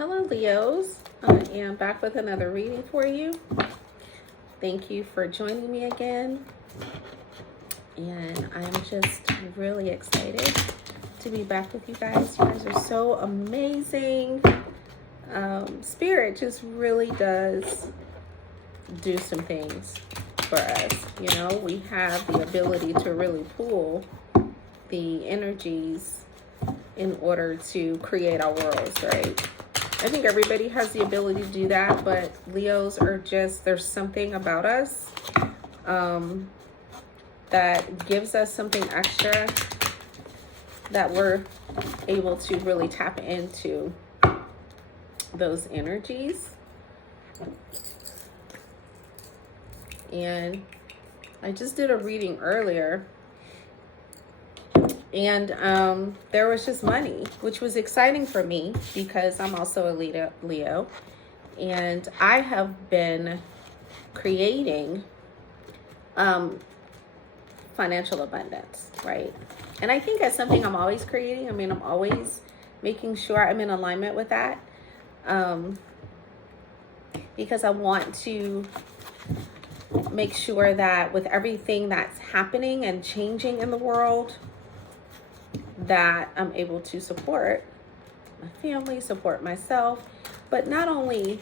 Hello, Leos. I am back with another reading for you. Thank you for joining me again. And I'm just really excited to be back with you guys. You guys are so amazing. Spirit just really does do some things for us. You know, we have the ability to really pull the energies in order to create our worlds, right? I think everybody has the ability to do that, but Leos are just, there's something about us that gives us something extra that we're able to really tap into those energies. And I just did a reading earlier, and there was just money, which was exciting for me because I'm also a Leo, and I have been creating financial abundance, right? And I think that's something I'm always creating. I mean, I'm always making sure I'm in alignment with that, because I want to make sure that with everything that's happening and changing in the world, that I'm able to support my family, support myself, but not only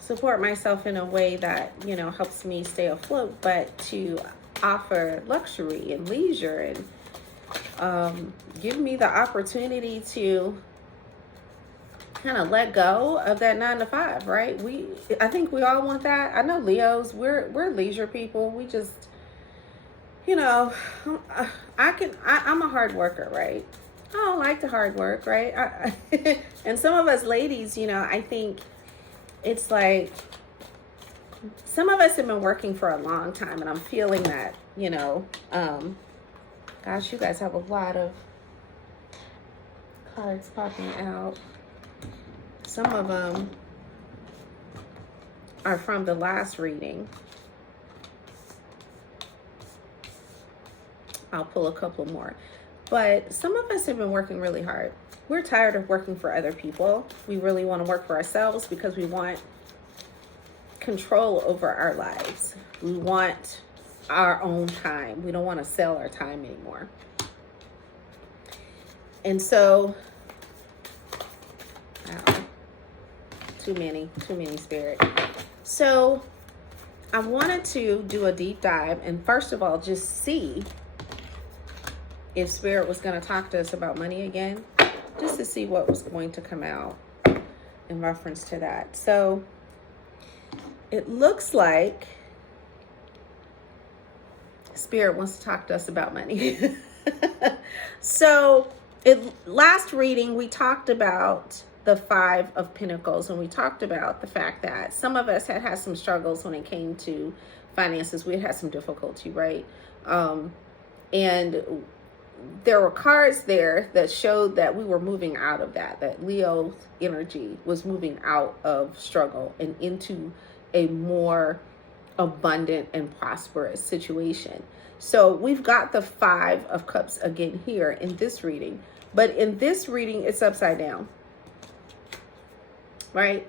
support myself in a way that, you know, helps me stay afloat, but to offer luxury and leisure and give me the opportunity to kind of let go of that 9 to 5, right? I think we all want that. I know Leos, we're leisure people. We just, you know, I'm a hard worker, right? I don't like the hard work, right? And some of us ladies, you know, I think it's like some of us have been working for a long time, and I'm feeling that, you know, gosh, you guys have a lot of cards popping out. Some of them are from the last reading. I'll pull a couple more. But some of us have been working really hard. We're tired of working for other people. We really want to work for ourselves because we want control over our lives. We want our own time. We don't want to sell our time anymore. And so, too many spirit. So I wanted to do a deep dive and first of all, just see if Spirit was going to talk to us about money again, just to see what was going to come out in reference to that. So it looks like Spirit wants to talk to us about money. So last reading, we talked about the 5 of Pentacles, and we talked about the fact that some of us had some struggles when it came to finances. We had some difficulty, right? And there were cards there that showed that we were moving out of that Leo energy was moving out of struggle and into a more abundant and prosperous situation. So we've got the 5 of Cups again here in this reading, but in this reading, it's upside down, right?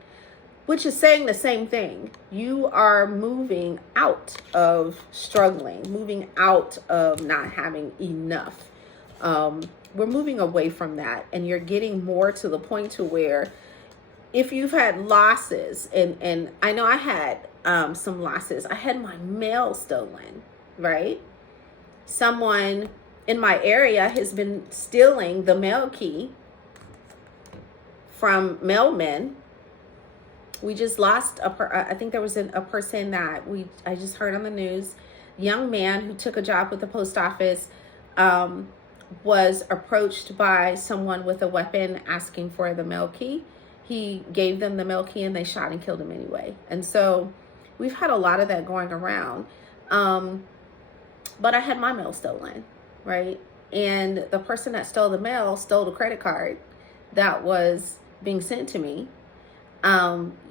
Which is saying the same thing. You are moving out of struggling, moving out of not having enough. We're moving away from that, and you're getting more to the point to where if you've had losses, and I know I had some losses. I had my mail stolen, right? Someone in my area has been stealing the mail key from mailmen. We just lost I think there was a person that I just heard on the news, young man who took a job with the post office, was approached by someone with a weapon asking for the mail key. He gave them the mail key and they shot and killed him anyway. And so we've had a lot of that going around. But I had my mail stolen, right? And the person that stole the mail stole the credit card that was being sent to me,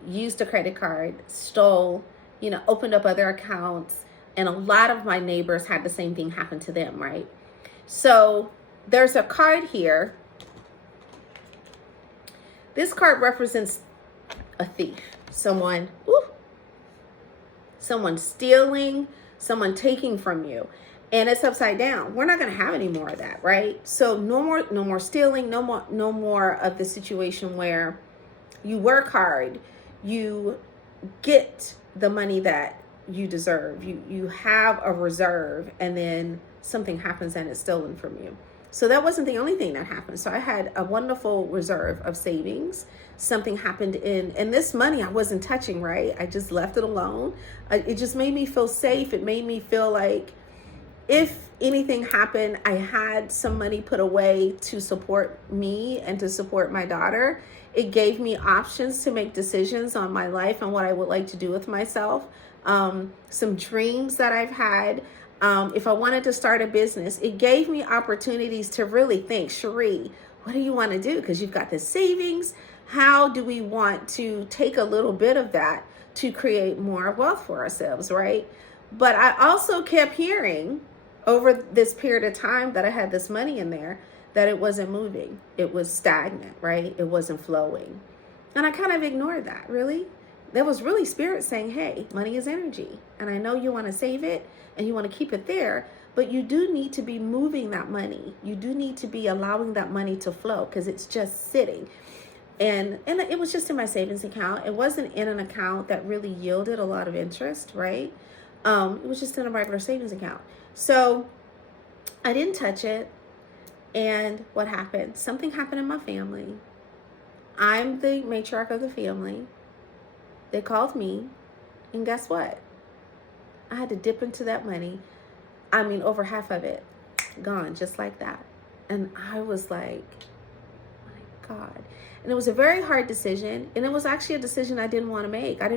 used a credit card, stole, you know, opened up other accounts. And a lot of my neighbors had the same thing happen to them, right? So there's a card here This card represents a thief, someone stealing, someone taking from you. And it's upside down. We're not going to have any more of that, right? So no more stealing, no more of the situation where you work hard, you get the money that you deserve. You have a reserve, and then something happens and it's stolen from you. So that wasn't the only thing that happened. So I had a wonderful reserve of savings. Something happened and this money I wasn't touching, right? I just left it alone. It just made me feel safe. It made me feel like if anything happened, I had some money put away to support me and to support my daughter. It gave me options to make decisions on my life and what I would like to do with myself. Some dreams that I've had. If I wanted to start a business, it gave me opportunities to really think, Cherie, what do you want to do? Because you've got the savings. How do we want to take a little bit of that to create more wealth for ourselves, right? But I also kept hearing over this period of time that I had this money in there that it wasn't moving. It was stagnant, right? It wasn't flowing. And I kind of ignored that, really. That was really spirit saying, hey, money is energy. And I know you want to save it and you want to keep it there, but you do need to be moving that money. You do need to be allowing that money to flow because it's just sitting. And it was just in my savings account. It wasn't in an account that really yielded a lot of interest, right? It was just in a regular savings account. So I didn't touch it. And what happened? Something happened in my family. I'm the matriarch of the family. They called me. And guess what? I had to dip into that money. I mean, over half of it gone just like that. And I was like, my God. And it was a very hard decision. And it was actually a decision I didn't want to make. I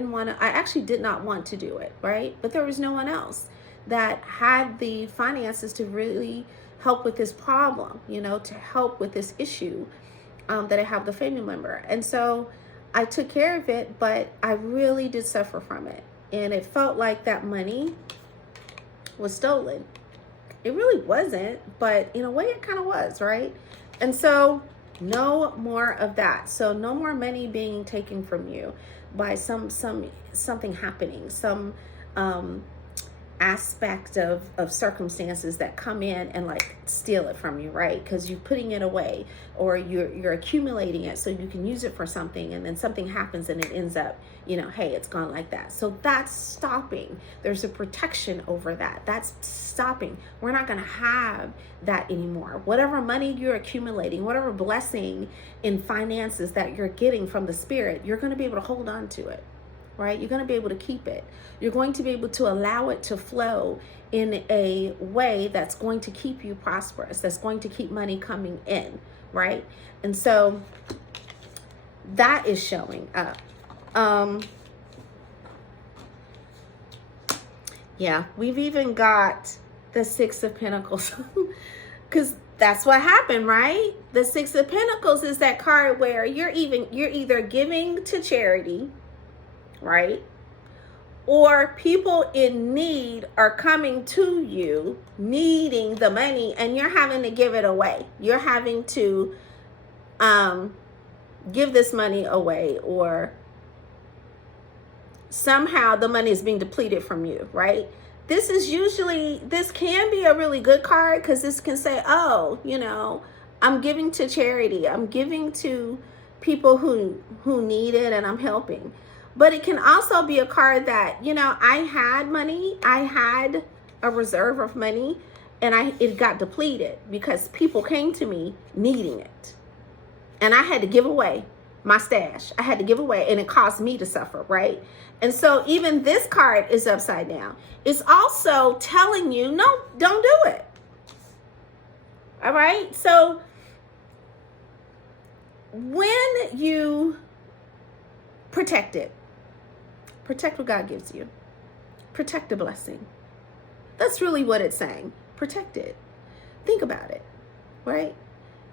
actually did not want to do it, right? But there was no one else that had the finances to really help with this problem, to help with this issue that I have the family member. And so I took care of it, but I really did suffer from it. And it felt like that money was stolen. It really wasn't, but in a way it kind of was, right? And so no more of that. So no more money being taken from you by something happening, some aspect of circumstances that come in and like steal it from you, right? Because you're putting it away or you're accumulating it so you can use it for something, and then something happens and it ends up, hey, it's gone like that. So that's stopping. There's a protection over that. That's stopping. We're not going to have that anymore. Whatever money you're accumulating, whatever blessing in finances that you're getting from the spirit, you're going to be able to hold on to it. Right? You're going to be able to keep it. You're going to be able to allow it to flow in a way that's going to keep you prosperous, that's going to keep money coming in, right? And so that is showing up. Yeah, we've even got the Six of Pentacles because that's what happened, right? The Six of Pentacles is that card where you're either giving to charity, right? Or people in need are coming to you needing the money and you're having to give it away. You're having to give this money away, or somehow the money is being depleted from you, right? This can be a really good card because this can say, oh, I'm giving to charity. I'm giving to people who need it and I'm helping. But it can also be a card that, I had money, I had a reserve of money, and it got depleted because people came to me needing it. And I had to give away my stash. I had to give away, and it caused me to suffer, right? And so even this card is upside down. It's also telling you, no, don't do it. All right? So when you protect it, protect what God gives you. Protect the blessing. That's really what it's saying. Protect it. Think about it, right?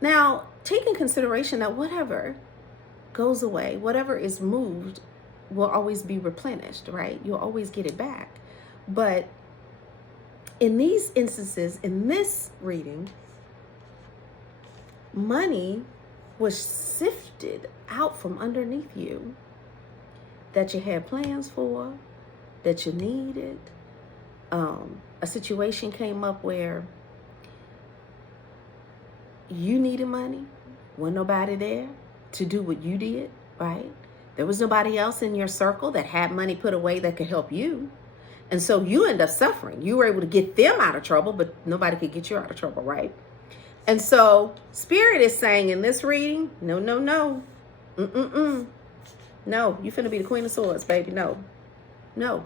Now, take in consideration that whatever goes away, whatever is moved, will always be replenished, right? You'll always get it back. But in these instances, in this reading, money was sifted out from underneath you that you had plans for, that you needed. A situation came up where you needed money, wasn't nobody there to do what you did, right? There was nobody else in your circle that had money put away that could help you. And so you end up suffering. You were able to get them out of trouble, but nobody could get you out of trouble, right? And so Spirit is saying in this reading, no, no, no. No, you finna be the Queen of Swords, baby. No. No.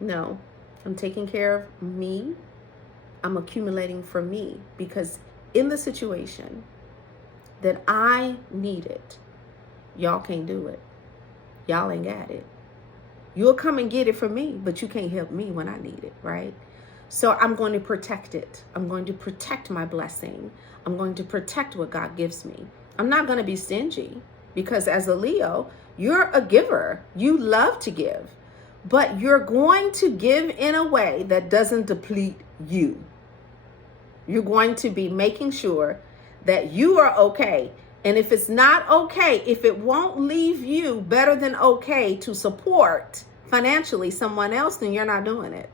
No. I'm taking care of me. I'm accumulating for me, because in the situation that I needed, y'all can't do it. Y'all ain't got it. You'll come and get it from me, but you can't help me when I need it, right? So I'm going to protect it. I'm going to protect my blessing. I'm going to protect what God gives me. I'm not going to be stingy, because as a Leo, you're a giver. You love to give, but you're going to give in a way that doesn't deplete you. You're going to be making sure that you are okay. And if it's not okay, if it won't leave you better than okay to support financially someone else, then you're not doing it.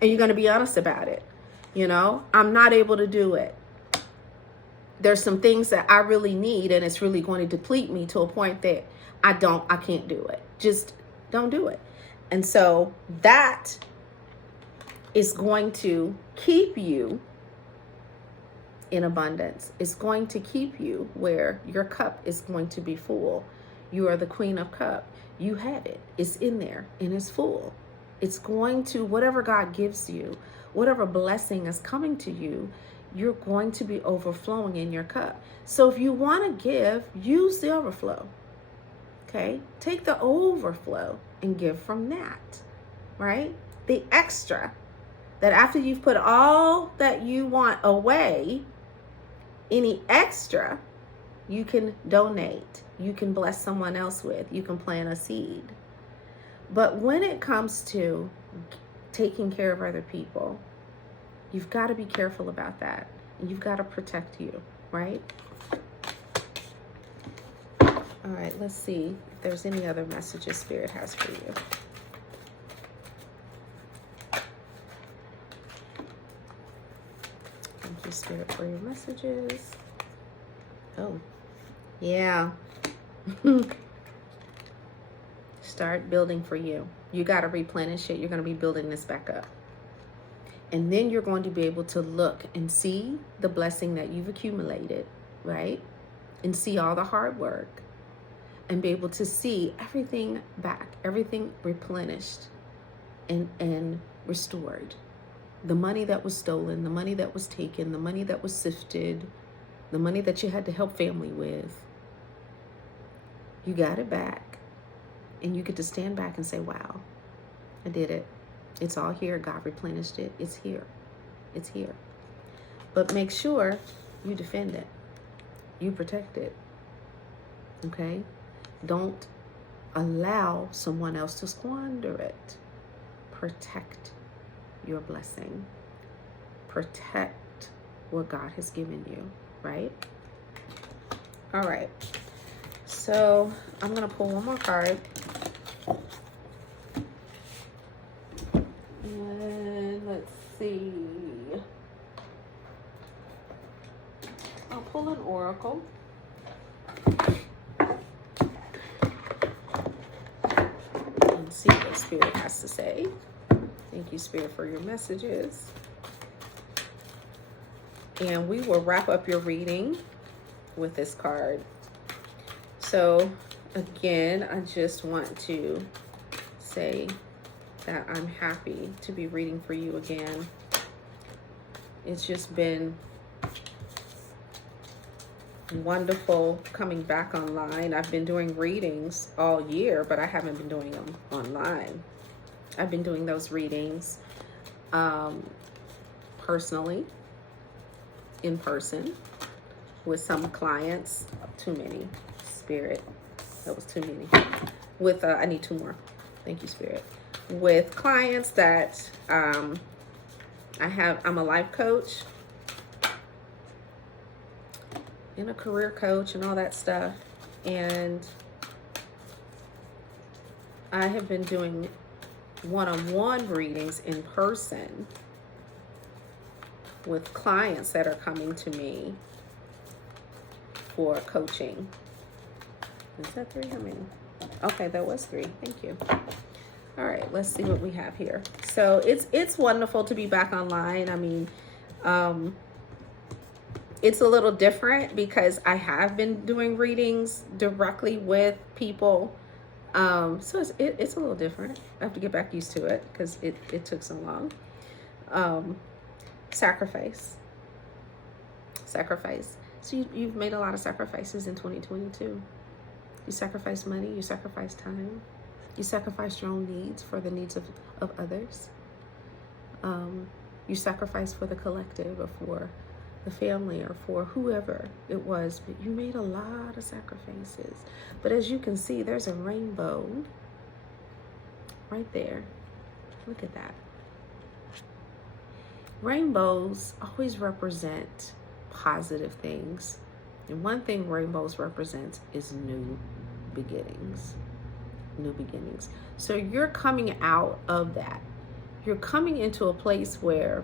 And you're going to be honest about it. You know, I'm not able to do it. There's some things that I really need, and it's really going to deplete me to a point that I can't do it. Just don't do it. And so that is going to keep you in abundance. It's going to keep you where your cup is going to be full. You are the Queen of Cups. You have it. It's in there and it's full. It's going to, whatever God gives you, whatever blessing is coming to you, you're going to be overflowing in your cup. So if you want to give, use the overflow. Okay? Take the overflow and give from that, right? The extra, that after you've put all that you want away, any extra you can donate, you can bless someone else with, you can plant a seed. But when it comes to taking care of other people, you've got to be careful about that. And you've got to protect you, right? All right, let's see if there's any other messages Spirit has for you. Thank you, Spirit, for your messages. Oh, yeah. Start building for you. You got to replenish it. You're going to be building this back up. And then you're going to be able to look and see the blessing that you've accumulated, right? And see all the hard work. And be able to see everything back, everything replenished and restored. The money that was stolen, the money that was taken, the money that was sifted, the money that you had to help family with. You got it back. And you get to stand back and say, wow, I did it. It's all here. God replenished it. It's here. It's here. But make sure you defend it. You protect it. Okay? Don't allow someone else to squander it. Protect your blessing. Protect what God has given you, right? All right. So I'm going to pull one more card. And let's see. I'll pull an oracle. And see what Spirit has to say. Thank you, Spirit, for your messages. And we will wrap up your reading with this card. So again, I just want to say that I'm happy to be reading for you again. It's just been wonderful coming back online. I've been doing readings all year, but I haven't been doing them online. I've been doing those readings personally, in person, with some clients. Too many, Spirit. That was too many. With I need 2 more. Thank you, Spirit. With clients that I'm a life coach. and a career coach and all that stuff. And I have been doing one-on-one readings in person with clients that are coming to me for coaching. Is that 3? How many? Okay, that was 3. Thank you. All right, let's see what we have here. So it's wonderful to be back online. I mean, it's a little different because I have been doing readings directly with people. So it's a little different. I have to get back used to it because it took so long. Sacrifice. So you've made a lot of sacrifices in 2022. You sacrifice money, you sacrifice time, you sacrifice your own needs for the needs of others. You sacrifice for the collective or for the family or for whoever it was, but you made a lot of sacrifices. But as you can see, there's a rainbow right there. Look at that. Rainbows always represent positive things. And one thing rainbows represent is new beginnings. New beginnings. So you're coming out of that. You're coming into a place where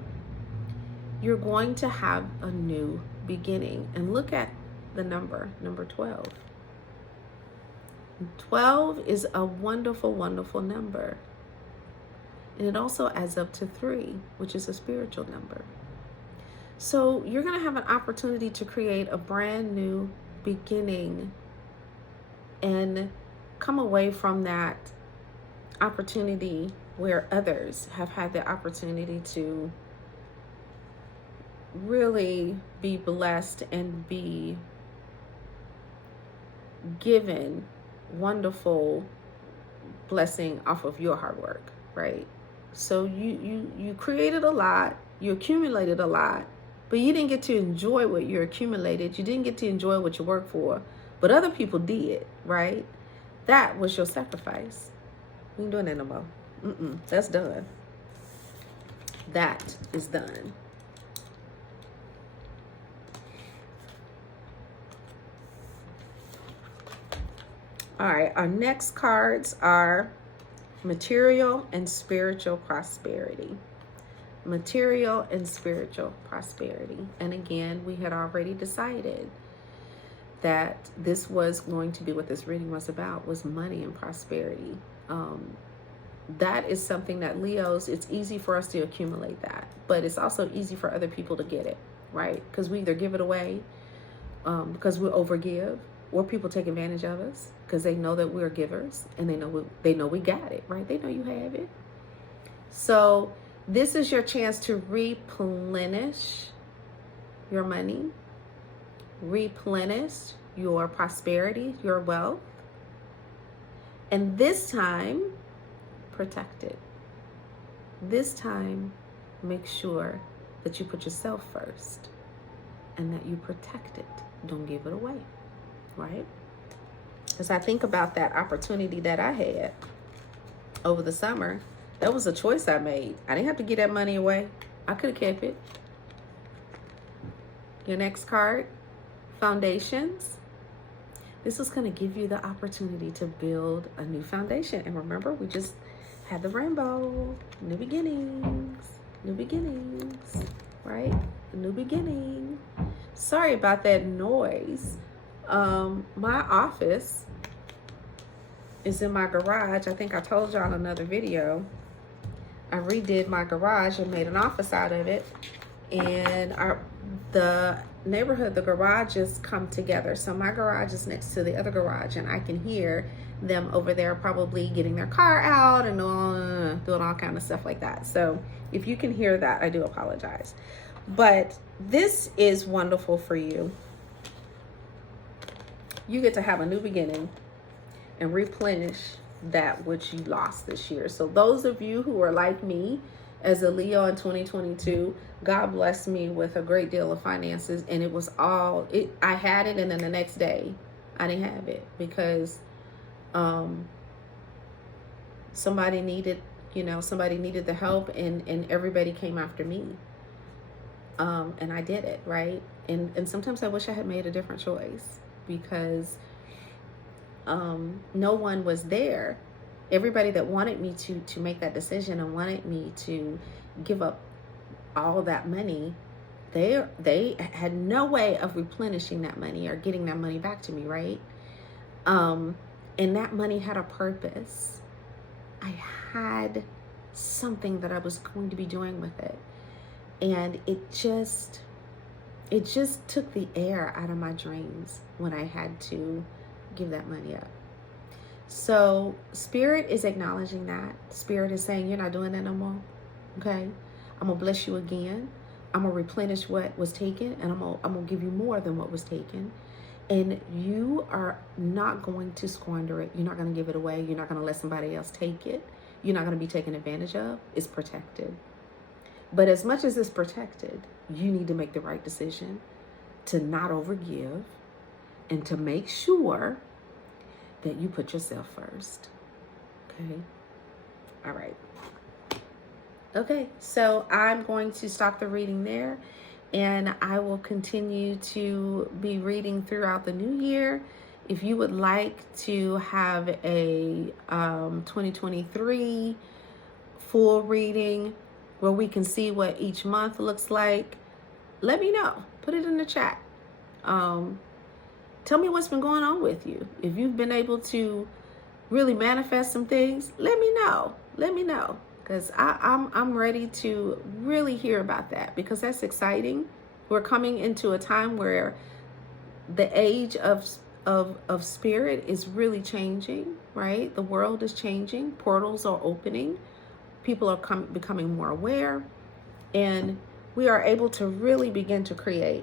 you're going to have a new beginning. And look at the number 12. 12 is a wonderful, wonderful number. And it also adds up to 3, which is a spiritual number. So you're going to have an opportunity to create a brand new beginning and come away from that opportunity where others have had the opportunity to really be blessed and be given wonderful blessing off of your hard work, right? So you created a lot, you accumulated a lot, but you didn't get to enjoy what you accumulated. You didn't get to enjoy what you worked for, but other people did, right? That was your sacrifice. We ain't doing that no more. That's done. That is done. All right, our next cards are material and spiritual prosperity. Material and spiritual prosperity. And again, we had already decided that this was going to be what this reading was about, was money and prosperity. That is something that Leos, it's easy for us to accumulate that, but it's also easy for other people to get it, right? Because we either give it away because we overgive, or people take advantage of us because they know that we're givers and they know we got it, right? They know you have it. So this is your chance to replenish your money, replenish your prosperity, your wealth, and this time, protect it. This time, make sure that you put yourself first and that you protect it. Don't give it away, right? As I think about that opportunity that I had over the summer, that was a choice I made. I didn't have to give that money away. I could have kept it. Your next card, foundations. This is going to give you the opportunity to build a new foundation. And remember, we just had the rainbow, new beginnings, right? A new beginning. Sorry about that noise. My office is in my garage. I think I told y'all in another video. I redid my garage and made an office out of it. And the neighborhood, the garages come together. So my garage is next to the other garage, and I can hear them over there probably getting their car out and doing all kind of stuff like that. So if you can hear that, I do apologize. But this is wonderful for you. You get to have a new beginning and replenish that which you lost this year. So those of you who are like me as a Leo in 2022, God blessed me with a great deal of finances, and it was all I had it, and then the next day I didn't have it because somebody needed the help, and everybody came after me. And I did it, right? And sometimes I wish I had made a different choice because no one was there. Everybody that wanted me to make that decision and wanted me to give up all that money, they had no way of replenishing that money or getting that money back to me, right? And that money had a purpose. I had something that I was going to be doing with it. And it just took the air out of my dreams when I had to give that money up. So Spirit is acknowledging that. Spirit is saying, you're not doing that no more. Okay? I'm going to bless you again. I'm going to replenish what was taken, and I'm going to give you more than what was taken. And you are not going to squander it. You're not going to give it away. You're not going to let somebody else take it. You're not going to be taken advantage of. It's protected. But as much as it's protected, you need to make the right decision to not overgive and to make sure that you put yourself first. Okay? All right. Okay, so I'm going to stop the reading there, and I will continue to be reading throughout the new year. If you would like to have a 2023 full reading where we can see what each month looks like, let me know. Put it in the chat. Tell me what's been going on with you. If you've been able to really manifest some things, let me know. Let me know. Because I'm ready to really hear about that, because that's exciting. We're coming into a time where the age of spirit is really changing, right? The world is changing. Portals are opening. People are becoming more aware, and we are able to really begin to create.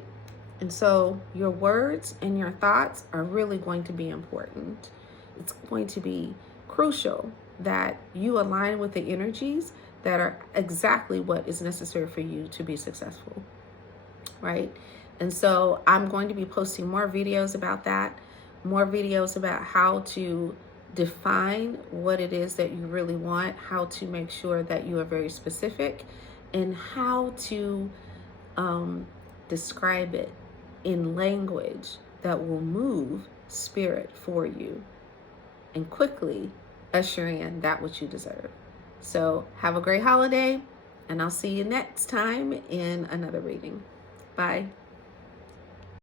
And so your words and your thoughts are really going to be important. It's going to be crucial that you align with the energies that are exactly what is necessary for you to be successful, right? And so I'm going to be posting more videos about that, more videos about how to define what it is that you really want, how to make sure that you are very specific, and how to describe it in language that will move spirit for you and quickly usher in that which you deserve. So have a great holiday, and I'll see you next time in another reading. Bye.